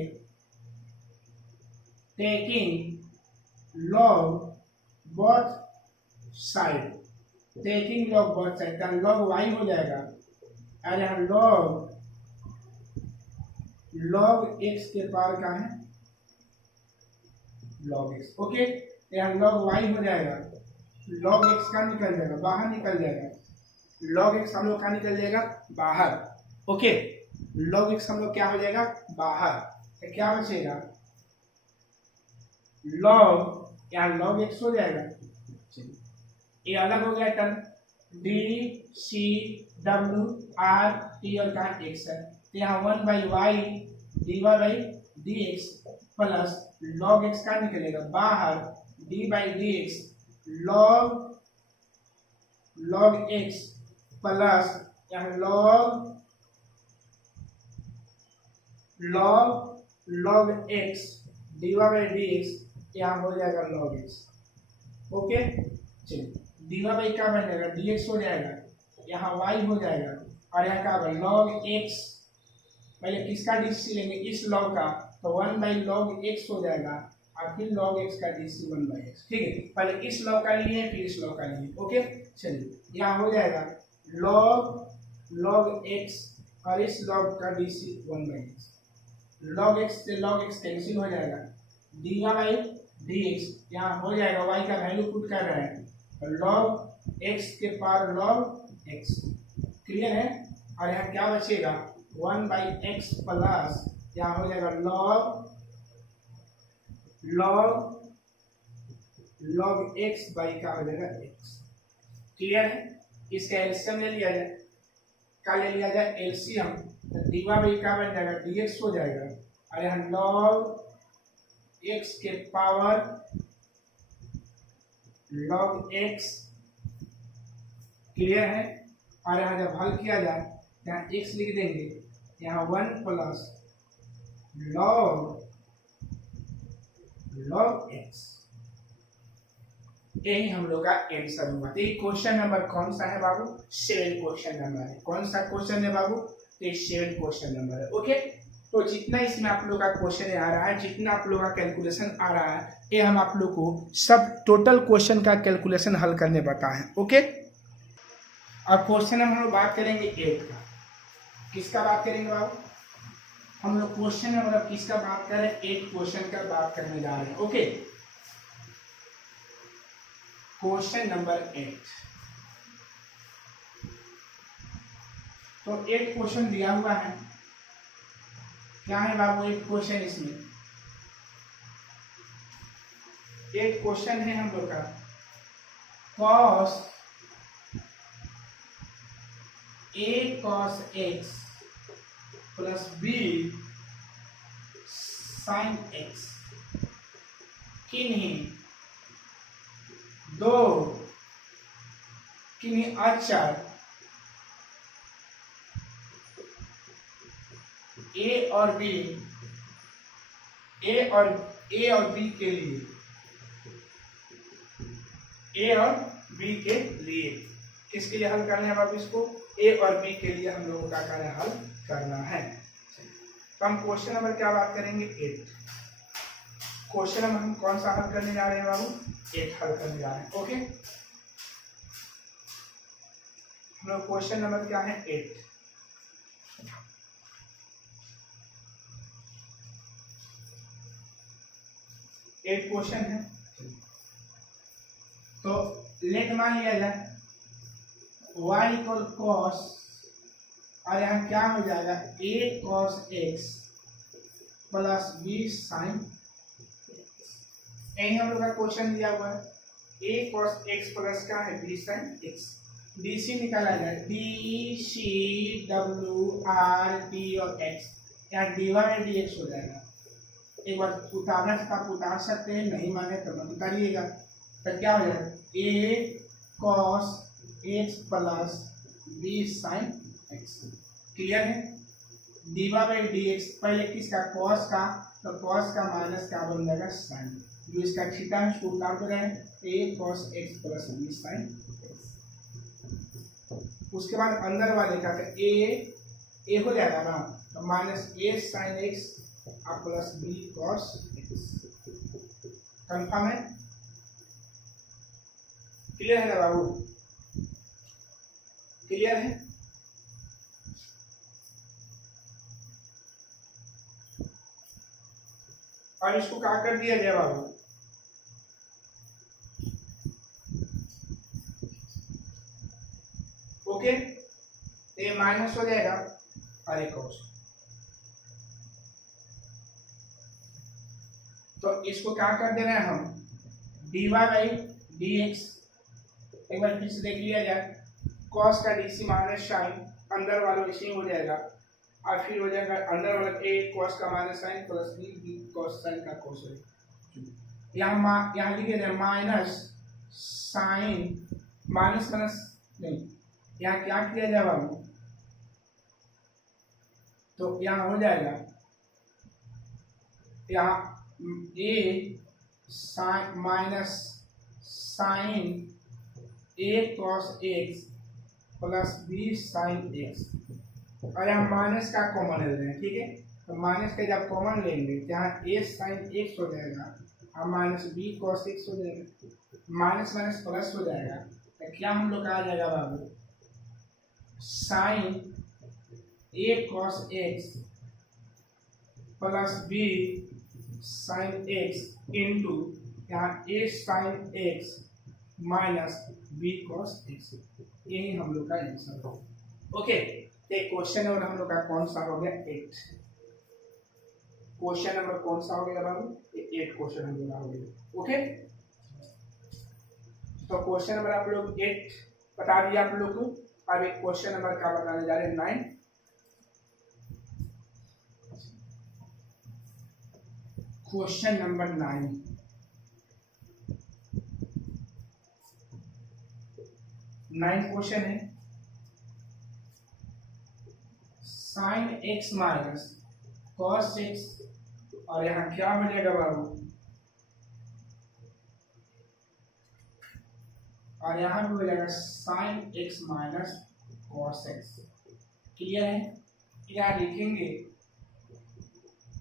taking log both side, taking log both side का log y हो जाएगा और यहाँ log x के पावर का है log x। ओके, यहाँ log y हो जाएगा, log x का निकल जाएगा बाहर, निकल जाएगा log x हम लोग का निकल जाएगा बाहर। ओके, log x हम लोग क्या हो जाएगा बाहर, तो क्या बचेगा log, यहाँ log x हो जाएगा, ये अलग हो गया term d c w r t और कहाँ x है, तो यहाँ 1 by y dy by d x plus log x का निकलेगा बाहर d by d x log x plus यहाँ log x dy by d x, यहाँ हो जाएगा log x। ओके, चलिए dy बाई क्या बन जाएगा dx हो जाएगा, यहाँ y हो जाएगा और यहाँ क्या होगा log x, पहले किसका dc लेंगे इस log का, तो 1 बाई log x हो जाएगा और फिर log x का dc 1 बाई x। ठीक है, पहले इस log का लिए फिर इस log का लिए। ओके, चलिए यहाँ हो जाएगा log x और इस log का dc 1 by x, log x से log x कैंसिल हो जाएगा, dy बाई dx यहाँ हो जाएगा, y का वैल्यू पुट कर रहे हैं log x के पावर log x। क्लियर है, और यहाँ क्या बचेगा 1 बाई एक्स प्लस यहाँ हो जाएगा log x बाई का हो जाएगा x। क्लियर है, इसका एलसीएम ले लिया जाए, क्या ले लिया जाए एलसीएम, तो dy बाई का बन जाएगा dx हो जाएगा और यहाँ log x के पावर log x। क्लियर है, और यहाँ जब हल किया जाए यहाँ x लिख देंगे, यहाँ 1 प्लस log x, यही हम लोग का आंसर हुआ। तो ये क्वेश्चन नंबर कौन सा है बाबू 7 क्वेश्चन नंबर है। कौन सा क्वेश्चन है बाबू, तो ये 7 क्वेश्चन नंबर है। ओके, तो जितना इसमें आप लोग का क्वेश्चन आ रहा है, जितना आप लोग का कैलकुलेशन आ रहा है, ये हम आप लोग को सब टोटल क्वेश्चन का कैलकुलेशन हल करने बताए हैं। ओके, अब क्वेश्चन हम लोग बात करेंगे 8 का। किसका बात करेंगे बाबू, हम लोग क्वेश्चन में मतलब किसका बात कर रहे हैं 8 क्वेश्चन का बात करने जा रहे हैं। ओके, क्वेश्चन नंबर 8, तो 8 क्वेश्चन दिया हुआ है। क्या है बाबू 8 क्वेश्चन, इसमें 8 क्वेश्चन है हम लोग का cos a cos x plus b sin x किन्हीं अचर a और b के लिए, a और बी के लिए। किसके लिए हल करना है बाबू इसको? ए और बी के लिए हम लोगों का कार्य हल करना है। तो हम क्वेश्चन नंबर क्या बात करेंगे? 8। क्वेश्चन नंबर हम कौन सा हल करने जा रहे हैं बाबू? 8 हल करने जा रहे हैं। ओके, हम लोग क्वेश्चन नंबर क्या है? 8। एक क्वेश्चन है। तो लेट मान लिया जाए y इक्वल कॉस, और यहाँ क्या हो जाएगा? a cos x plus b sin। यही हम लोग का क्वेश्चन दिया हुआ है। a cos x प्लस क्या है? b sin x। dc निकाला जाए, d c w r t और x, यहाँ dy बाई dx हो जाएगा। एक बार उतारना था आप उतार सकते हैं, नहीं माने तो मत उतारिएगा। तो क्या हो जाएगा? a cos x plus b sin x। Clear है? dy बाई dx पहले किसका? cos का, तो cos का माइनस क्या बन जाएगा? sin। जो इसका थीटा है उसको उतार दे रहे हैं, a cos x plus b sin x। उसके बाद अंदर वाले का a हो जाएगा ना, तो minus a sin x plus b cos x। Confirm है? क्लियर है ना बाबू? क्लियर है? और इसको क्या कर दिया गया बाबू? ओके, ये माइनस हो जाएगा और एक cos। तो इसको क्या कर दे रहे हैं हम? dy by dx। एक बार फिर से देख लिया जाए, cos का dc माइनस sin, अंदर वालों इसी हो जाएगा, और फिर हो जाएगा अंदर वाला a cos का minus sin plus b cos sin का cos है। यहाँ लिखे जाए माइनस sin, माइनस माइनस नहीं, यहाँ क्या किया जाए बाबू? तो यहाँ हो जाएगा, यहाँ a sin minus sin a cos x plus b sin x, और यहाँ माइनस का कॉमन ले रहे हैं। ठीक है, तो माइनस का जब कॉमन लेंगे तो यहाँ a sin x हो जाएगा और माइनस b cos x हो जाएगा, माइनस माइनस प्लस हो जाएगा। तो क्या हम लोग का आ जाएगा बाबू? sin a cos x plus b sin x into यहाँ a sin x minus b cos x। यही हम लोग का आंसर हो। ओके, एक क्वेश्चन नंबर हम लोग का कौन सा हो गया? 8। क्वेश्चन नंबर कौन सा हो गया बाबू? 8 क्वेश्चन हम लोग हो गया। ओके, तो क्वेश्चन नंबर आप लोग 8 बता दिया आप लोग को। अब एक क्वेश्चन नंबर क्या बताने जा रहे हैं? 9। क्वेश्चन नंबर 9 क्वेश्चन है। sin x minus cos x, और यहाँ क्या हो जाएगा बाबू? और यहाँ भी हो जाएगा sin x minus cos x। Clear है? यहाँ लिखेंगे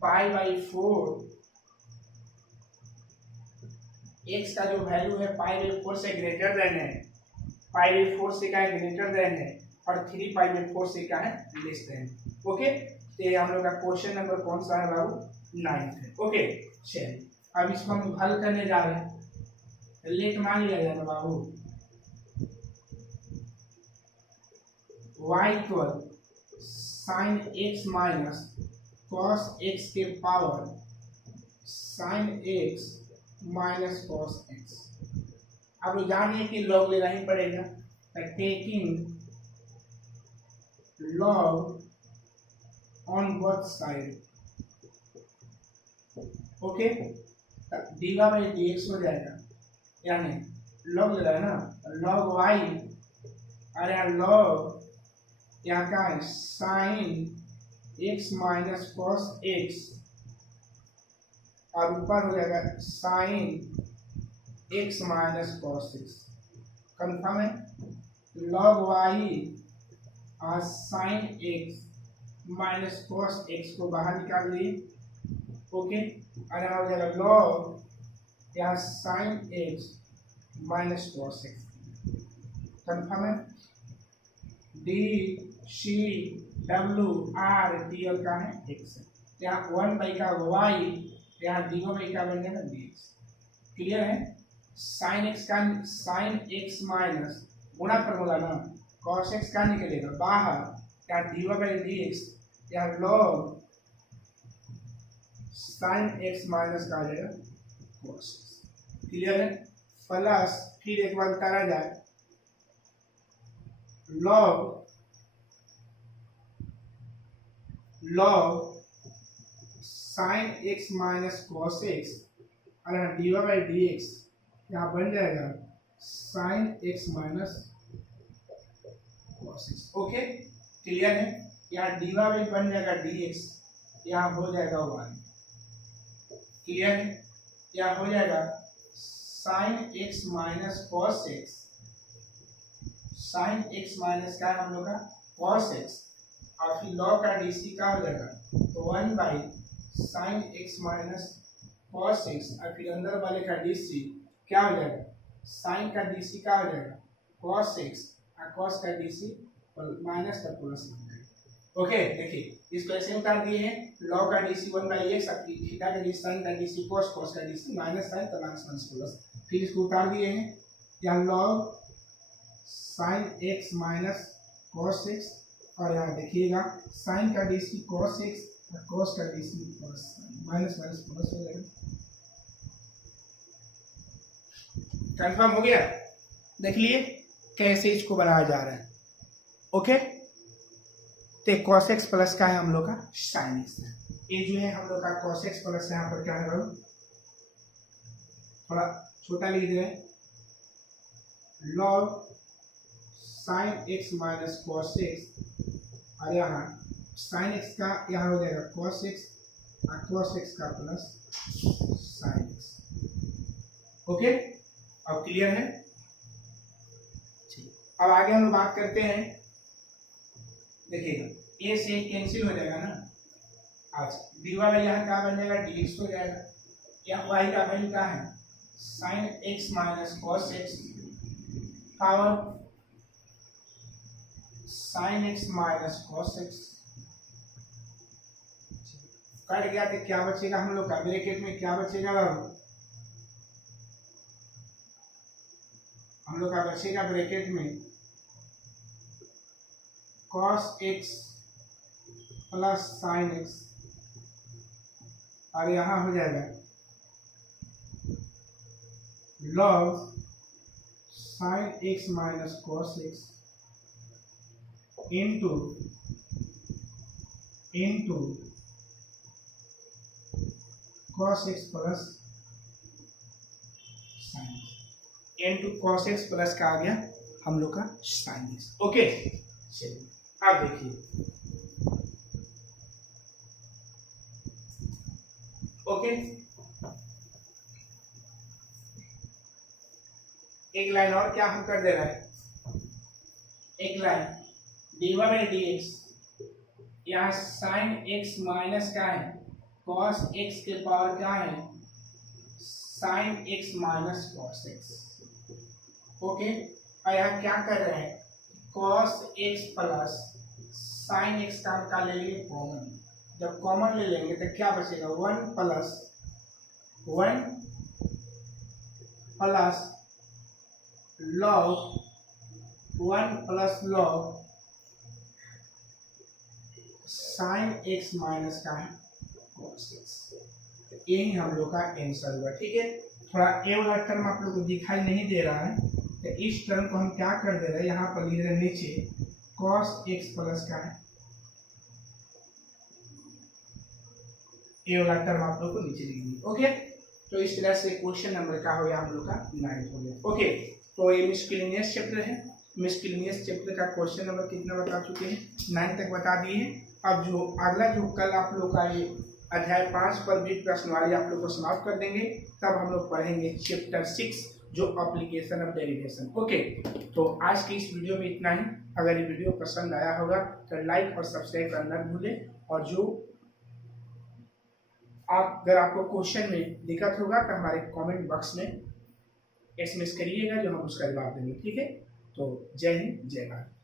पाई बाई 4, x का जो वैल्यू है पाई बाई 4 से ग्रेटर देन है, पाई बाई 4 से क्या है? ग्रेटर देन है, और 3 पाई बाई 4 से क्या है? Less than. ओके, तो ये हम लोग का क्वेश्चन नंबर कौन सा है बाबू? 9 है। ओके, चलिए अब इसको हम हल करने जा रहे हैं। लेट मान लिया जाए बाबू, y equal sine x minus cos x के power sine x minus cos x। अब जानिए कि लॉग लेना ही पड़ेगा। Taking log on both side। Okay, dy by dx हो जाएगा, यानी log ले रहा है ना, log y, और यहाँ log यहाँ क्या है? Sine x minus cos x, और ऊपर हो जाएगा sine x minus cos x। Confirm है, log y और sine x minus cos x को बाहर निकाल दिए, ओके, और यहाँ हो जाएगा log यहाँ sine x minus cos x, confirm है। D C W R D L का है एक्स, यहाँ 1 का वाई, यहाँ डी वाई का बन जाएगा डी एक्स, क्लियर है। साइन एक्स का साइन एक्स माइनस गुणा फॉर्मूला ना, कॉस एक्स का निकलेगा बाहर, यहाँ d y by d x, यहाँ लॉग साइन एक्स माइनस का आ जाएगा कॉस एक्स, क्लियर है। प्लस फिर एक बार करा जाए, log sine x minus cos x और यहाँ d y by d x, यहाँ बन जाएगा sine x minus cos x, okay, clear है। यहाँ डी वाई बाई बन जाएगा डी एक्स, यहाँ हो जाएगा वाई, क्लियर है। यहाँ हो जाएगा sine x minus cos x, sign x minus का हम लोग का कॉस एक्स, और फिर लॉग का डीसी का हो जाएगा तो 1 by sine x minus cos x, और फिर अंदर वाले का डीसी क्या हो जाएगा, साइन का डीसी का हो जाएगा कॉस एक्स, और कॉस का डीसी माइनस का प्लस हो जाएगा, ओके। देखिए इसको ऐसे उतार दिए हैं, लॉग का डीसी 1 बाई एक्स, थीटा का डीसी साइन का डीसी कॉस, कॉस का डीसी माइनस साइन तो माइनस प्लस, फिर इसको उतार दिए हैं, यहाँ log sine x minus cos x, और यहाँ देखिएगा साइन का डीसी कॉस एक्स और कॉस का DC plus minus minus plus हो जाएगा, कंफर्म हो गया। देख लिए कैसे इसको बनाया जा रहा है, ओके। तो कॉस एक्स प्लस का है हम लोग का साइन एक्स, ये जो है हम लोग का कॉस एक्स प्लस यहाँ पर क्या है, थोड़ा छोटा लिख दे, log sine x minus cos x, और यहाँ साइन एक्स का यहाँ हो जाएगा कॉस एक्स और कॉस एक्स का प्लस साइन एक्स, ओके। अब क्लियर है, ठीक। अब आगे हम लोग बात करते हैं, देखिएगा ए से कैंसिल हो जाएगा ना, आज डी वाई यहाँ क्या बन जाएगा डी एक्स हो जाएगा, या वाई का वैल्यू क्या है sine x minus cos x power sine x minus cos x, cut गया तो क्या बचेगा हम लोग का, ब्रैकेट में क्या बचेगा, हम लोग का बचेगा ब्रैकेट में cos x plus sine x, और यहाँ हो जाएगा log sine x minus cos x into cos x plus sine into cos x plus का आ गया हम लोग का साइन एक्स, ओके। चलिए अब देखिए, ओके, एक लाइन और क्या हम कर दे रहे हैं, एक line d y by d x, यहाँ साइन एक्स माइनस क्या है कॉस एक्स के पावर क्या है sine x minus cos x, okay. और यहाँ क्या कर रहे हैं cos x plus sine x का ले लिए कॉमन, जब कॉमन ले लेंगे तो क्या बचेगा 1 plus log sine x minus का है कॉस एक्स, यही हम लोग का आंसर हुआ, ठीक है। थोड़ा ए वाला टर्म आप लोग को दिखाई नहीं दे रहा है, तो इस टर्म को हम क्या कर दे रहे हैं, यहाँ पर लिख रहे हैं नीचे कॉस एक्स प्लस का है, ए वाला टर्म आप लोग को नीचे लिख दिए, ओके। तो इस तरह से क्वेश्चन नंबर का हो गया हम लोग का 9 हो गया, ओके। तो ये मिसकेलेनियस चैप्टर है, मिसकेलेनियस चैप्टर का क्वेश्चन नंबर कितना बता चुके हैं 9 तक बता दिए हैं। अब जो अगला जो कल आप लोग का ये अध्याय 5 पर भी प्रश्नवाली आप लोग को समाप्त कर देंगे, तब हम लोग पढ़ेंगे चैप्टर 6 जो एप्लीकेशन ऑफ डेरिवेशन। ओके, तो आज की इस वीडियो में इतना ही। अगर ये वीडियो पसंद आया होगा तो लाइक और सब्सक्राइब करना न भूलें, और जो अगर आपको क्वेश्चन में दिक्कत होगा तो हमारे कमेंट बॉक्स में एसएमएस करिएगा, जो हम उसका जवाब देंगे। ठीक है, तो जय हिंद, जय भारत।